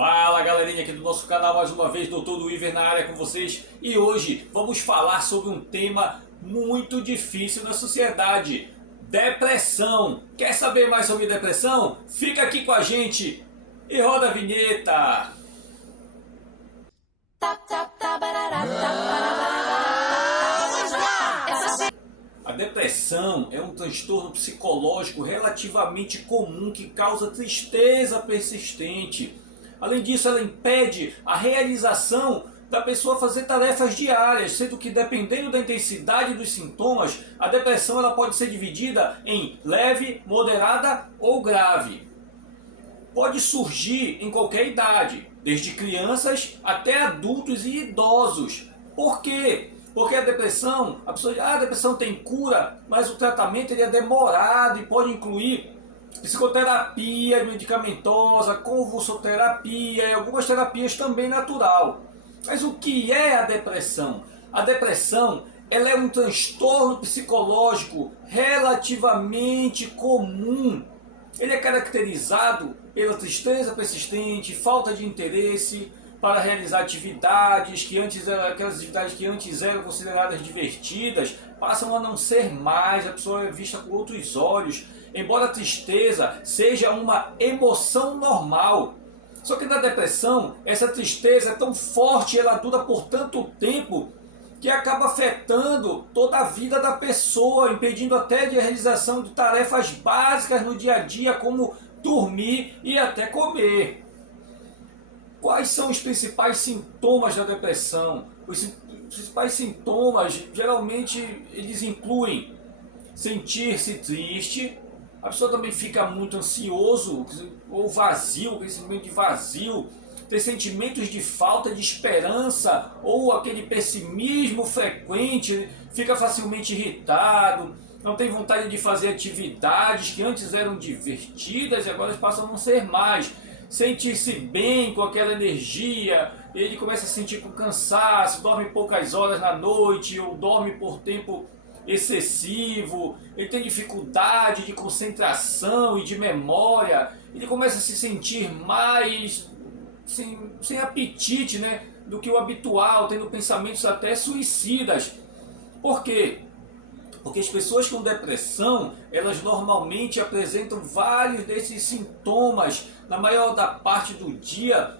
Fala galerinha aqui do nosso canal, mais uma vez Dr. Duíver na área com vocês. E hoje vamos falar sobre um tema muito difícil na sociedade: depressão. Quer saber mais sobre depressão? Fica aqui com a gente e roda a vinheta. A depressão é um transtorno psicológico relativamente comum que causa tristeza persistente. Além disso, ela impede a realização da pessoa fazer tarefas diárias, sendo que, dependendo da intensidade dos sintomas, a depressão ela pode ser dividida em leve, moderada ou grave. Pode surgir em qualquer idade, desde crianças até adultos e idosos. Por quê? Porque a depressão, a pessoa diz, a depressão tem cura, mas o tratamento ele é demorado e pode incluir psicoterapia medicamentosa, convulsoterapia e algumas terapias também natural. Mas o que é a depressão? A depressão ela é um transtorno psicológico relativamente comum. Ele é caracterizado pela tristeza persistente, falta de interesse para realizar atividades que antes aquelas atividades que antes eram consideradas divertidas, passam a não ser mais, a pessoa é vista com outros olhos. Embora a tristeza seja uma emoção normal, só que na depressão essa tristeza é tão forte, ela dura por tanto tempo, que acaba afetando toda a vida da pessoa, impedindo até de realização de tarefas básicas no dia a dia, como dormir e até comer. Quais são os principais sintomas da depressão? Os principais sintomas, geralmente, eles incluem sentir-se triste, a pessoa também fica muito ansioso ou vazio, aquele sentimento de vazio, ter sentimentos de falta de esperança ou aquele pessimismo frequente, fica facilmente irritado, não tem vontade de fazer atividades que antes eram divertidas e agora passam a não ser mais. Sentir-se bem com aquela energia, ele começa a sentir com cansaço, dorme poucas horas na noite ou dorme por tempo excessivo, ele tem dificuldade de concentração e de memória, ele começa a se sentir mais sem apetite, né, do que o habitual, tendo pensamentos até suicidas. Por quê? Porque as pessoas com depressão, elas normalmente apresentam vários desses sintomas na maior da parte do dia,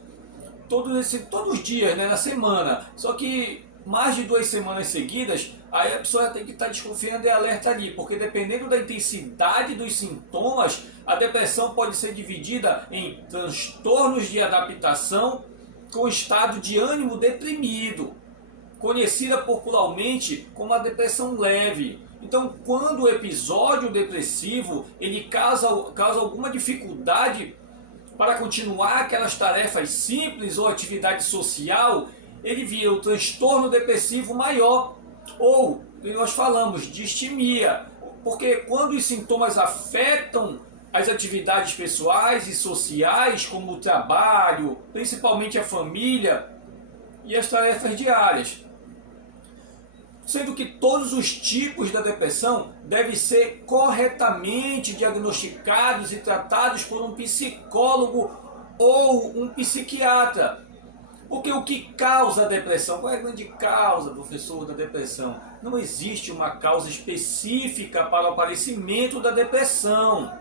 todos os dias, né, na semana. Só que mais de 2 semanas seguidas, aí a pessoa tem que estar desconfiando e alerta ali, porque dependendo da intensidade dos sintomas, a depressão pode ser dividida em transtornos de adaptação com estado de ânimo deprimido, conhecida popularmente como a depressão leve. Então, quando o episódio depressivo ele causa alguma dificuldade para continuar aquelas tarefas simples ou atividade social, ele vira o transtorno depressivo maior, ou, que nós falamos, distimia, porque quando os sintomas afetam as atividades pessoais e sociais, como o trabalho, principalmente a família e as tarefas diárias. Sendo que todos os tipos da depressão devem ser corretamente diagnosticados e tratados por um psicólogo ou um psiquiatra. Porque o que causa a depressão? Qual é a grande causa, professor, da depressão? Não existe uma causa específica para o aparecimento da depressão.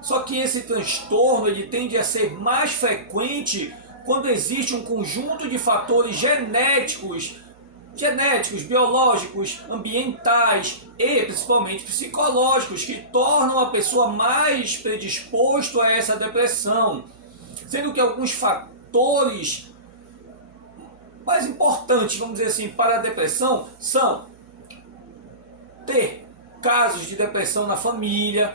Só que esse transtorno ele tende a ser mais frequente quando existe um conjunto de fatores genéticos, biológicos, ambientais e principalmente psicológicos que tornam a pessoa mais predisposto a essa depressão. Sendo que alguns fatores mais importantes, vamos dizer assim, para a depressão são ter casos de depressão na família,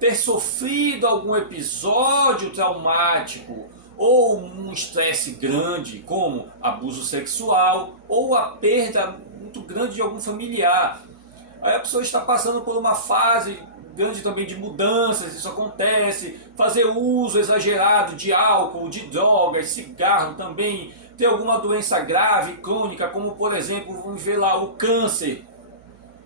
ter sofrido algum episódio traumático ou um estresse grande, como abuso sexual ou a perda muito grande de algum familiar. Aí a pessoa está passando por uma fase grande também de mudanças, isso acontece, fazer uso exagerado de álcool, de drogas, cigarro também, ter alguma doença grave, crônica, como por exemplo, vamos ver lá, o câncer,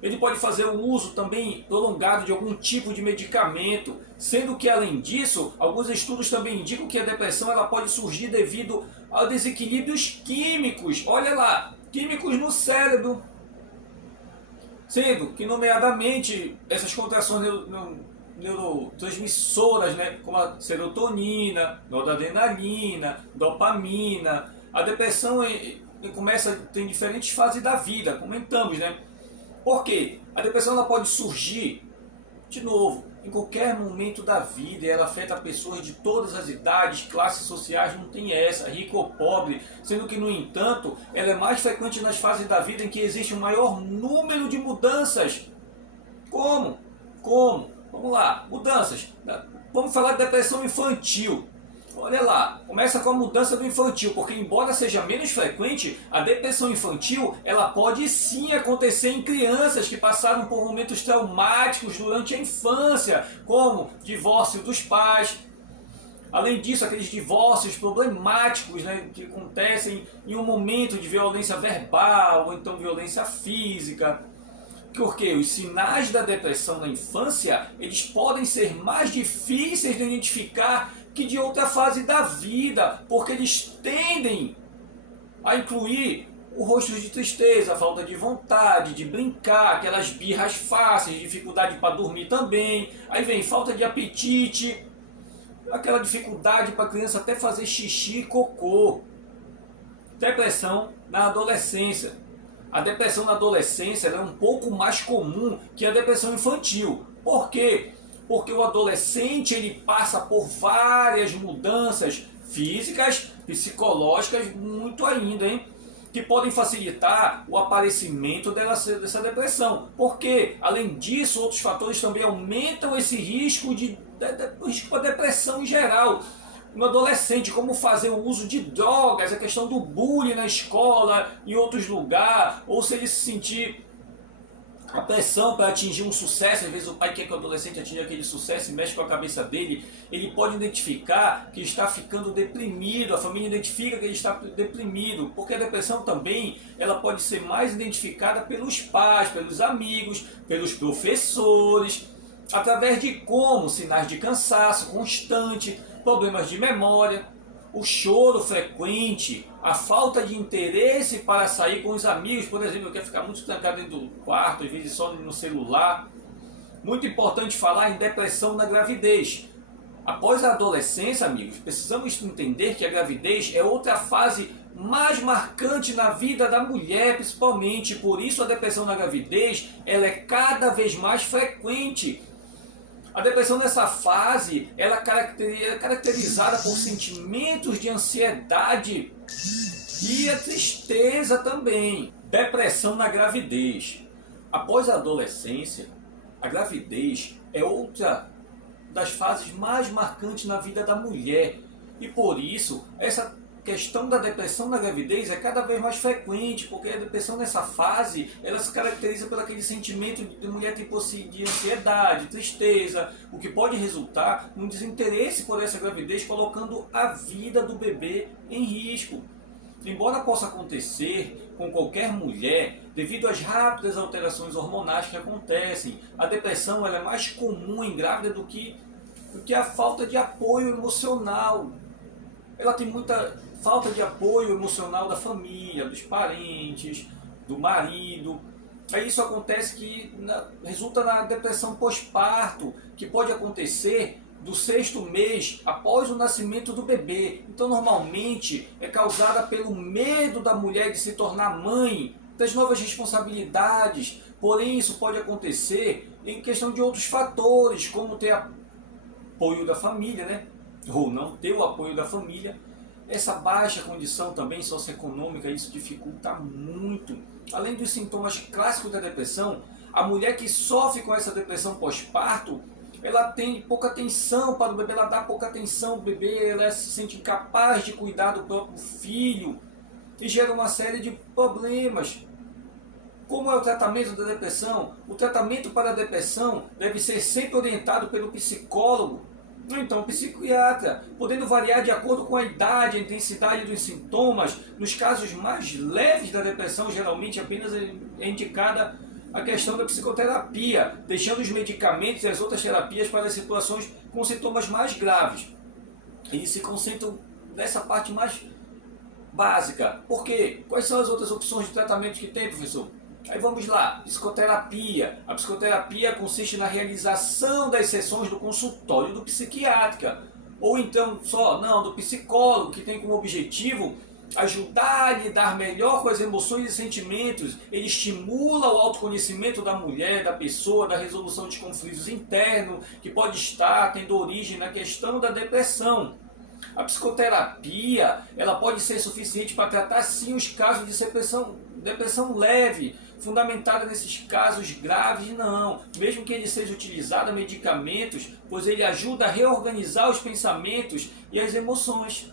Ele pode fazer o uso também prolongado de algum tipo de medicamento, sendo que além disso, alguns estudos também indicam que a depressão ela pode surgir devido a desequilíbrios químicos, olha lá, químicos no cérebro, sendo que nomeadamente essas contrações neurotransmissoras, né, como a serotonina, noradrenalina, dopamina, a depressão tem diferentes fases da vida, comentamos, né? Por quê? A depressão ela pode surgir, de novo, em qualquer momento da vida, e ela afeta pessoas de todas as idades, classes sociais, não tem essa, rico ou pobre, sendo que, no entanto, ela é mais frequente nas fases da vida em que existe um maior número de mudanças. Como? Como? Vamos lá, mudanças. Vamos falar de depressão infantil. Olha lá, começa com a mudança do infantil, porque embora seja menos frequente, a depressão infantil ela pode sim acontecer em crianças que passaram por momentos traumáticos durante a infância, como divórcio dos pais. Além disso, aqueles divórcios problemáticos, né, que acontecem em um momento de violência verbal ou então violência física. Porque os sinais da depressão na infância, eles podem ser mais difíceis de identificar que de outra fase da vida, porque eles tendem a incluir o rosto de tristeza, a falta de vontade de brincar, aquelas birras fáceis, dificuldade para dormir também, aí vem falta de apetite, aquela dificuldade para a criança até fazer xixi e cocô. Depressão na adolescência. A depressão na adolescência é um pouco mais comum que a depressão infantil. Por quê? Porque o adolescente ele passa por várias mudanças físicas, psicológicas, muito ainda, hein? Que podem facilitar o aparecimento dessa depressão. Porque, além disso, outros fatores também aumentam esse risco para depressão em geral. No adolescente, como fazer o uso de drogas, a questão do bullying na escola, em outros lugares, ou se ele se sentir a pressão para atingir um sucesso, às vezes o pai quer que o adolescente atinja aquele sucesso e mexe com a cabeça dele, ele pode identificar que está ficando deprimido, a família identifica que ele está deprimido, porque a depressão também ela pode ser mais identificada pelos pais, pelos amigos, pelos professores, através de como sinais de cansaço constante, problemas de memória, o choro frequente, a falta de interesse para sair com os amigos, por exemplo, eu quero ficar muito trancado dentro do quarto, às vezes só no celular. Muito importante falar em depressão na gravidez. Após a adolescência, amigos, precisamos entender que a gravidez é outra fase mais marcante na vida da mulher, principalmente. Por isso a depressão na gravidez ela é cada vez mais frequente. A depressão nessa fase ela é caracterizada por sentimentos de ansiedade e a tristeza também. Depressão na gravidez. Após a adolescência, a gravidez é outra das fases mais marcantes na vida da mulher. E por isso, essa questão da depressão na gravidez é cada vez mais frequente, porque a depressão nessa fase, ela se caracteriza por aquele sentimento de mulher tipo de ansiedade, tristeza, o que pode resultar num desinteresse por essa gravidez, colocando a vida do bebê em risco. Embora possa acontecer com qualquer mulher, devido às rápidas alterações hormonais que acontecem, a depressão ela é mais comum em grávida do que a falta de apoio emocional. Ela tem muita falta de apoio emocional da família, dos parentes, do marido. Aí isso acontece que resulta na depressão pós-parto, que pode acontecer do 6º mês após o nascimento do bebê. Então normalmente é causada pelo medo da mulher de se tornar mãe, das novas responsabilidades. Porém isso pode acontecer em questão de outros fatores, como ter apoio da família, né? Ou não ter o apoio da família. Essa baixa condição também socioeconômica, isso dificulta muito. Além dos sintomas clássicos da depressão, a mulher que sofre com essa depressão pós-parto, ela tem pouca atenção para o bebê, ela dá pouca atenção ao bebê, ela se sente incapaz de cuidar do próprio filho e gera uma série de problemas. Como é o tratamento da depressão? O tratamento para a depressão deve ser sempre orientado pelo psicólogo, ou então o psiquiatra, podendo variar de acordo com a idade, a intensidade dos sintomas. Nos casos mais leves da depressão, geralmente apenas é indicada a questão da psicoterapia, deixando os medicamentos e as outras terapias para as situações com sintomas mais graves. Eles se concentram nessa parte mais básica. Por quê? Quais são as outras opções de tratamento que tem, professor? Aí vamos lá, psicoterapia. A psicoterapia consiste na realização das sessões do consultório do psiquiatra, ou então do psicólogo, que tem como objetivo ajudar a lidar melhor com as emoções e sentimentos. Ele estimula o autoconhecimento da mulher, da pessoa, da resolução de conflitos internos, que pode estar tendo origem na questão da depressão. A psicoterapia, ela pode ser suficiente para tratar sim os casos de depressão leve. Fundamentada nesses casos graves, não. Mesmo que ele seja utilizado a medicamentos, pois ele ajuda a reorganizar os pensamentos e as emoções.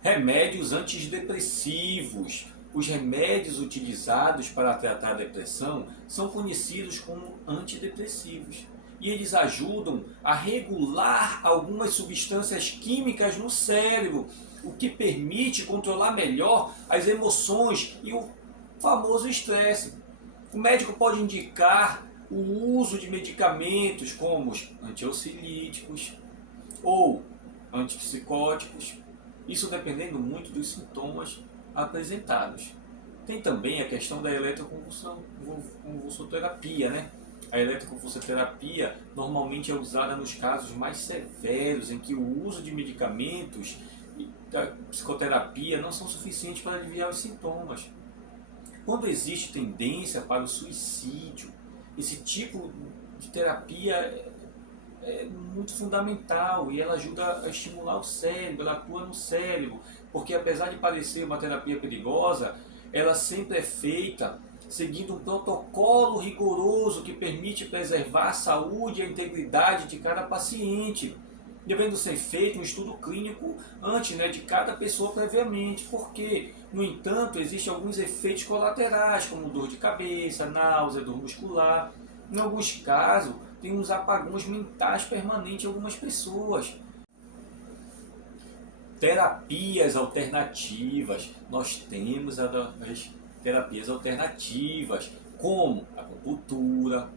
Remédios antidepressivos. Os remédios utilizados para tratar a depressão são conhecidos como antidepressivos. E eles ajudam a regular algumas substâncias químicas no cérebro, o que permite controlar melhor as emoções e o famoso estresse. O médico pode indicar o uso de medicamentos como os antiansiolíticos ou antipsicóticos, isso dependendo muito dos sintomas apresentados. Tem também a questão da eletroconvulsoterapia, né? A eletroconvulsoterapia normalmente é usada nos casos mais severos, em que o uso de medicamentos e da psicoterapia não são suficientes para aliviar os sintomas. Quando existe tendência para o suicídio, esse tipo de terapia é muito fundamental e ela ajuda a estimular o cérebro, ela atua no cérebro, porque apesar de parecer uma terapia perigosa, ela sempre é feita seguindo um protocolo rigoroso que permite preservar a saúde e a integridade de cada paciente, devendo ser feito um estudo clínico antes, de cada pessoa previamente. Porque, no entanto, existem alguns efeitos colaterais, como dor de cabeça, náusea, dor muscular. Em alguns casos, tem uns apagões mentais permanentes em algumas pessoas. Terapias alternativas. Nós temos as terapias alternativas, como a acupuntura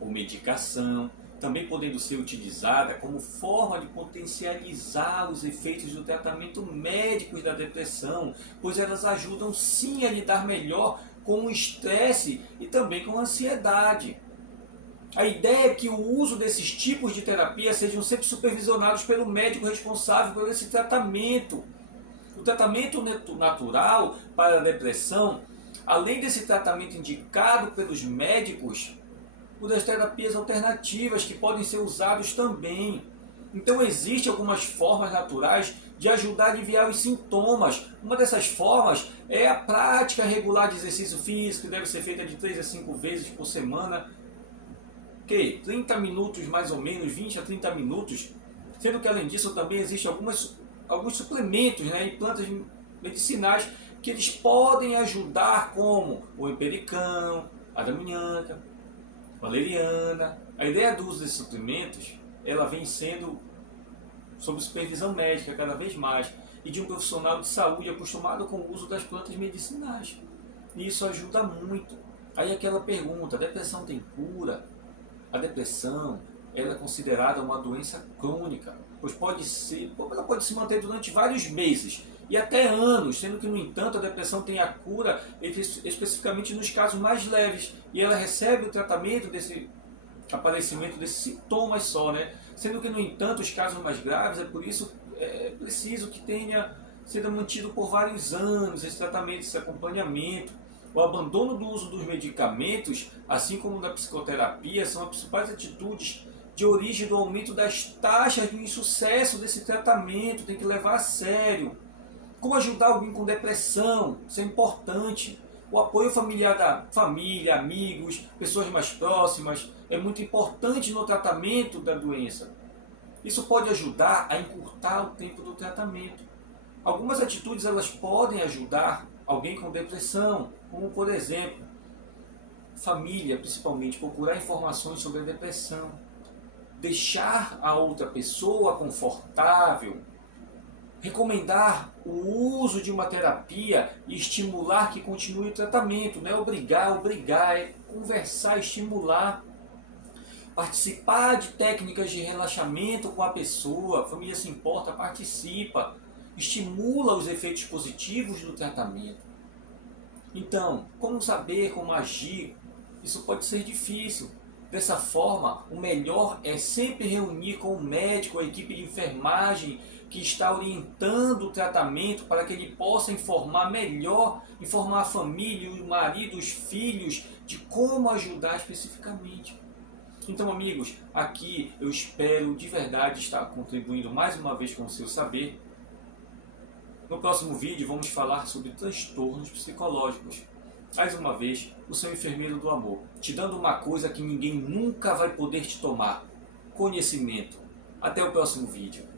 ou medicação, também podendo ser utilizada como forma de potencializar os efeitos do tratamento médico da depressão, pois elas ajudam sim a lidar melhor com o estresse e também com a ansiedade. A ideia é que o uso desses tipos de terapia sejam sempre supervisionados pelo médico responsável por esse tratamento. O tratamento natural para a depressão, além desse tratamento indicado pelos médicos, o das terapias alternativas que podem ser usados também. Então existem algumas formas naturais de ajudar a aliviar os sintomas. Uma dessas formas é a prática regular de exercício físico, que deve ser feita de 3 a 5 vezes por semana. 30 minutos mais ou menos, 20 a 30 minutos. Sendo que além disso também existem alguns suplementos, e plantas medicinais que eles podem ajudar, como o empericão, a daminhanca, valeriana. A ideia do uso desses suplementos, ela vem sendo sob supervisão médica cada vez mais e de um profissional de saúde acostumado com o uso das plantas medicinais. E isso ajuda muito. Aí aquela pergunta: a depressão tem cura? A depressão, ela é considerada uma doença crônica, pois ela pode se manter durante vários meses e até anos, sendo que, no entanto, a depressão tem a cura especificamente nos casos mais leves, e ela recebe o tratamento desse aparecimento desses sintomas só, Sendo que, no entanto, os casos mais graves, é por isso preciso que tenha sido mantido por vários anos esse tratamento, esse acompanhamento. O abandono do uso dos medicamentos, assim como da psicoterapia, são as principais atitudes de origem do aumento das taxas de insucesso desse tratamento. Tem que levar a sério. Como ajudar alguém com depressão? Isso é importante. O apoio familiar da família, amigos, pessoas mais próximas é muito importante no tratamento da doença. Isso pode ajudar a encurtar o tempo do tratamento. Algumas atitudes elas podem ajudar alguém com depressão, como por exemplo, família principalmente, procurar informações sobre a depressão, deixar a outra pessoa confortável recomendar o uso de uma terapia e estimular que continue o tratamento. Não é obrigar, é conversar, estimular. Participar de técnicas de relaxamento com a pessoa, a família se importa, participa, estimula os efeitos positivos do tratamento. Então, como saber como agir? Isso pode ser difícil. Dessa forma, o melhor é sempre reunir com o médico, a equipe de enfermagem que está orientando o tratamento para que ele possa informar melhor, informar a família, o marido, os filhos, de como ajudar especificamente. Então, amigos, aqui eu espero de verdade estar contribuindo mais uma vez com o seu saber. No próximo vídeo vamos falar sobre transtornos psicológicos. Mais uma vez, o seu enfermeiro do amor, te dando uma coisa que ninguém nunca vai poder te tomar: conhecimento. Até o próximo vídeo.